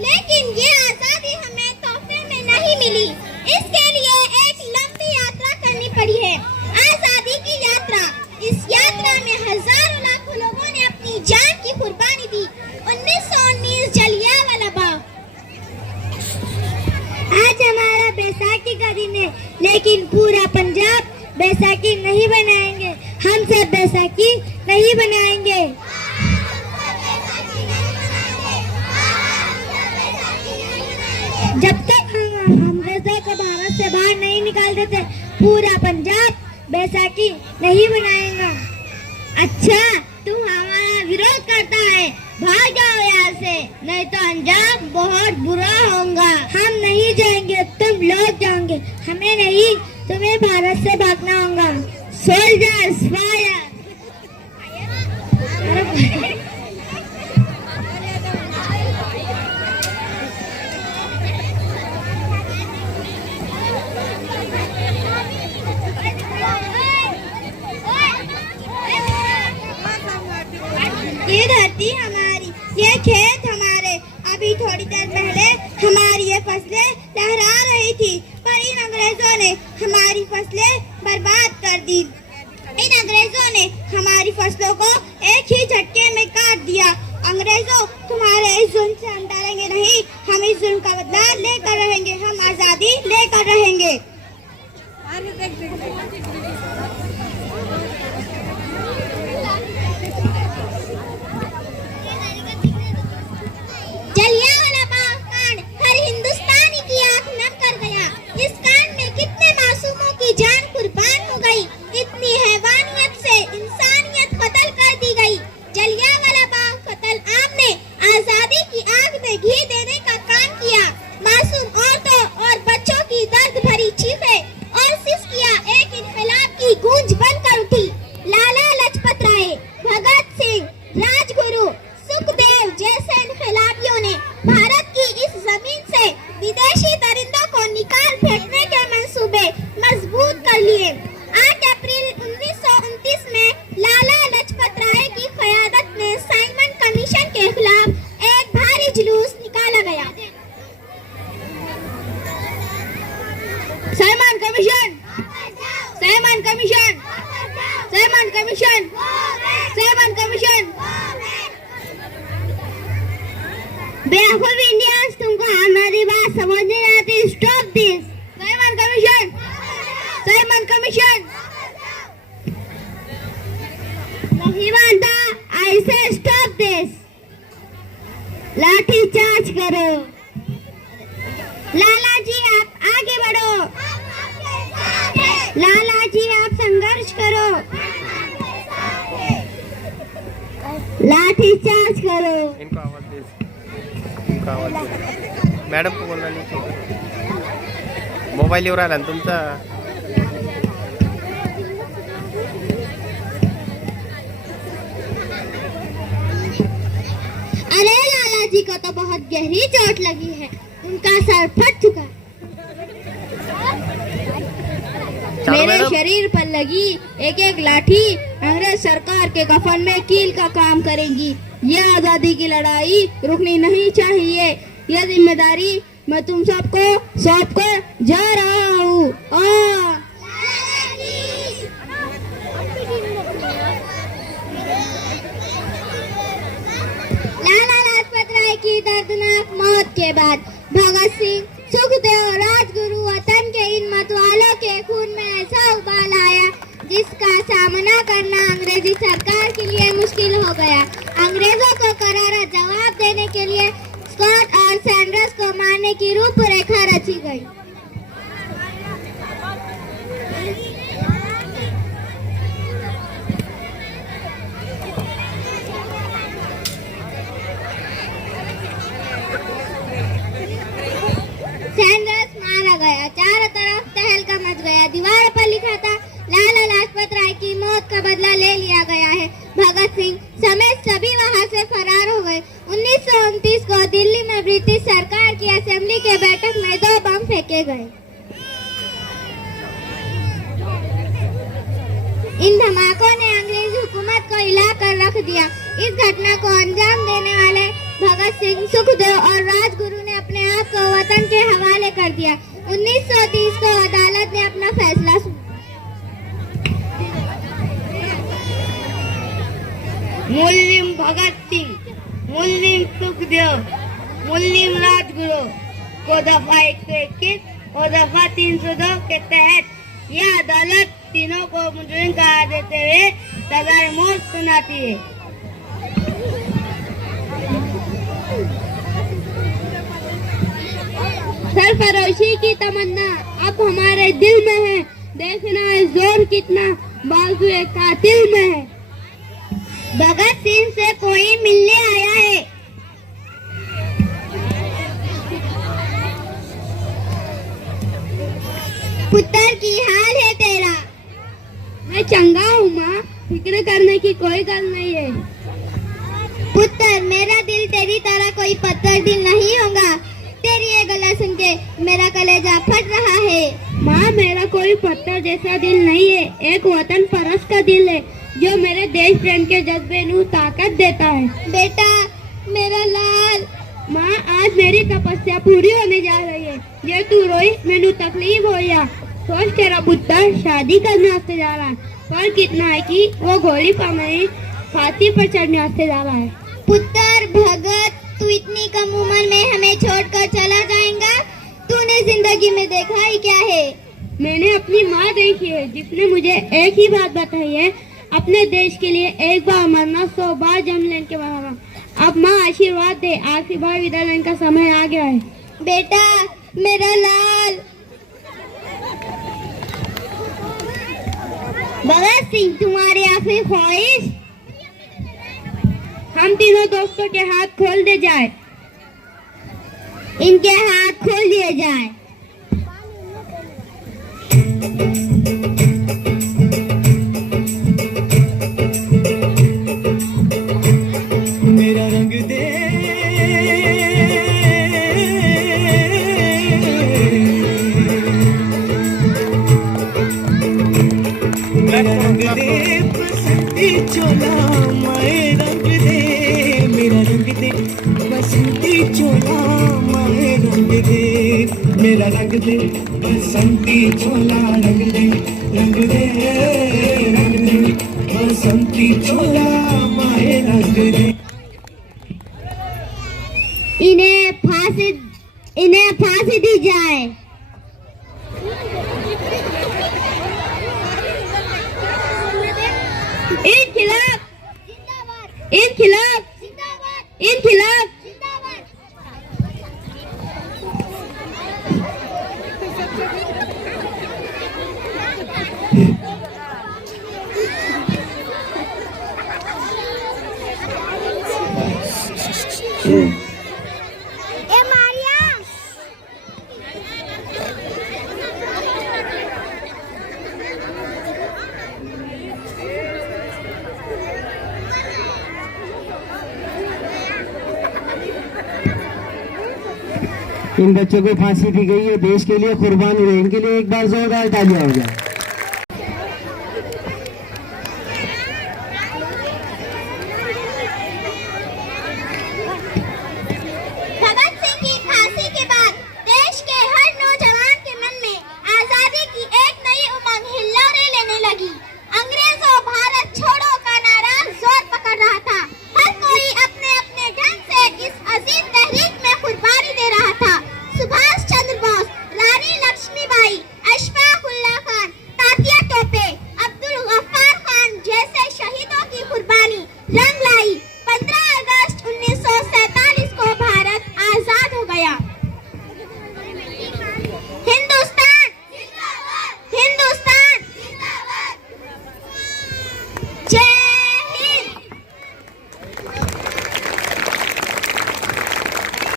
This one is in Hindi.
लेकिन ये आजादी हमें तोहफे में नहीं मिली। इसके लिए एक लंबी यात्रा करनी पड़ी है, आजादी की यात्रा। इस यात्रा में हजारों लाखों लोगों ने अपनी जान की कुर्बानी दी। 1919 जलियांवाला बाग। आज हमारा बैसाखी का दिन है, लेकिन पूरा पंजाब बैसाखी नहीं बनाएंगे। हम सब बैसाखी नहीं बनाएंगे। जब तक हम अंग्रेजों को भारत से बाहर नहीं निकाल देते, पूरा पंजाब बैसाखी नहीं बनाएगा। अच्छा, तू हमारा विरोध करता है, भाग जाओ यहाँ से, नहीं तो अंजाम बहुत बुरा होगा। हम नहीं जाएंगे, तुम लोग जाओगे, हमें नहीं, तुम्हें भारत से भागना होगा। Soldiers fire. ये धरती हमारी, ये खेत हमारे। अभी थोड़ी देर पहले हमारी ये फसलें लहरा रही थी, पर इन अंग्रेजों ने हमारी फसलें बर्बाद कर दी। इन अंग्रेजों ने हमारी फसलों को एक ही झटके में काट दिया। अंग्रेजों, तुम्हारे इस जुल्म से हम डरेंगे नहीं, हम इस जुल्म का बदला लेकर रहेंगे, हम आजादी लेकर रहेंगे। जलियांवाला बाग कांड हर हिंदुस्तानी की आंख नम कर गया। इस कांड में कितने मासूमों की जान कुर्बान हो गई, इतनी हैवानियत से इंसानियत कत्ल कर दी गई। जलियांवाला बाग कत्ल आम ने आजादी की आग में घी देने का काम किया। मासूम औरतों और बच्चों की दर्द भरी चीखें और सिसकियां एक इनकलाब की गूंज बनकर उठी। लाला लाजपत राय, भगत सिंह, राजगुरु, सुखदेव जैसे इनकलाबियों ने भारत की इस जमीन से विदेशी दरिंदों को निकाल फेंकने के मंसूबे मजबूत कर लिए। 8 अप्रैल 1929 में लाला लाजपत राय की क़यादत में साइमन कमीशन के खिलाफ एक भारी जुलूस निकाला गया। Simon commission, Simon commission, Simon commission, Simon commission. बेवकूफ इंडियंस, तुमको हमारी बात समझ नहीं आती। Stop this. Simon commission, Simon commission. नहीं मानता, ऐसे स्टॉप दिस। लाठी चार्ज करो। लाला जी, आप आगे बढ़ो। लाला जी, आप संघर्ष करो। लाठी चार्ज करो। इनको आवाज दे, इनको आवाज दे। मॅडम को बोलना नहीं चाहिए, मोबाईल येऊ राहिला ना तुमचा। अरे लाला जी को तो बहुत गहरी चोट लगी है, उनका सर फट चुका। मेरे शरीर पर लगी एक एक लाठी अंग्रेज सरकार के कफन में कील का काम करेंगी। यह आजादी की लड़ाई रुकनी नहीं चाहिए। यह जिम्मेदारी मैं तुम सबको सौंप कर जा रहा हूँ। लाला लाजपत राय की दर्दनाक मौत के बाद भगत सिंह, सुखदेव, राजगुरु वतन के इन मतवालों के खून में ऐसा उबाल आया जिसका सामना करना अंग्रेजी सरकार के लिए मुश्किल हो गया। अंग्रेजों को करारा जवाब देने के लिए स्कॉट और सैंडर्स को मारने की रूपरेखा रची गई। सैंडर्स मारा गया, चारों तरफ तहलका मच गया। दीवार पर लिखा था, लाला लाजपत राय की मौत का बदला ले लिया गया है। भगत सिंह समेत सभी वहां से फरार हो गए। 1929 को दिल्ली में ब्रिटिश सरकार की असेंबली के बैठक में 2 बम फेंके गए। इन धमाकों ने अंग्रेज हुकूमत को हिला कर रख दिया। इस घटना को अंजाम देने वाले भगत सिंह, सुखदेव और राजगुरु ने अपने आप को वतन के हवाले कर दिया। 1930 को अदालत ने अपना फैसला मुस्लिम भगत सिंह, मुस्लिम सुखदेव, मुस्लिम राजगुरु को दफा 121 और दफा 302 के तहत यह अदालत तीनों को मुजरिम करार देते हुए सजाए मौत सुनाती है। सरफरोशी की तमन्ना अब हमारे दिल में है, देखना है जोर कितना बाजुए कातिल में है। भगत सिंह से कोई मिलने आया है। पुत्र की हाल है तेरा। मैं चंगा हूँ माँ, फिक्र करने की कोई गल नहीं है। पुत्र, मेरा दिल तेरी तरह कोई पत्थर दिल नहीं होगा। तेरी ये गला सुन के मेरा कलेजा फट रहा है। माँ, मेरा कोई पत्थर जैसा दिल नहीं है, एक वतन परस्त का दिल है जो मेरे देश प्रेम के जज्बे नू ताकत देता है। बेटा, मेरा लाल। माँ, आज मेरी तपस्या पूरी होने जा रही है। जे तू रोई मैनू तकलीफ हो या सोच तेरा पुत्र शादी करने वास्ते जा रहा है, पर कितना है कि वो घोड़ी पामे फांसी पर चढ़ने वास्ते जा रहा है। पुत्र भगत, तू इतनी कम उम्र में हमें छोड़कर चला जाएगा? तूने जिंदगी में देखा ही क्या है? मैंने अपनी माँ देखी है, जिसने मुझे एक ही बात बताई है, अपने देश के लिए एक बार मरना 100 बार जन्म लेने के बराबर। अब माँ आशीर्वाद दे, आखिरी बार विदा लेने का समय आ गया है। बेटा, मेरा लाल। भगत सिंह, तुम्हारी आखिरी ख्वाहिश? हम तीनों दोस्तों के हाथ खोल दे जाए। इनके हाथ खोल दिए जाए। मेरा रंग दे, रंग दे बसंती चोला, माए रंग दे, मेरा रंग दे बसंती चोला, माए रंग दे, मेरा रंग दे बसंती चोला, रंग दे, रंग दे, रंग दे बसंती चोला, माए रंग दे। इन्हें फांसी दी जाए। इनकिलाब जिंदाबाद, इनकिलाब जिंदाबाद, इनकिलाब जिंदाबाद। ए मारिया, इन बच्चों को फांसी दी गई है, देश के लिए कुर्बान हुए। इनके लिए एक बार जोरदार तालियां हो जाए।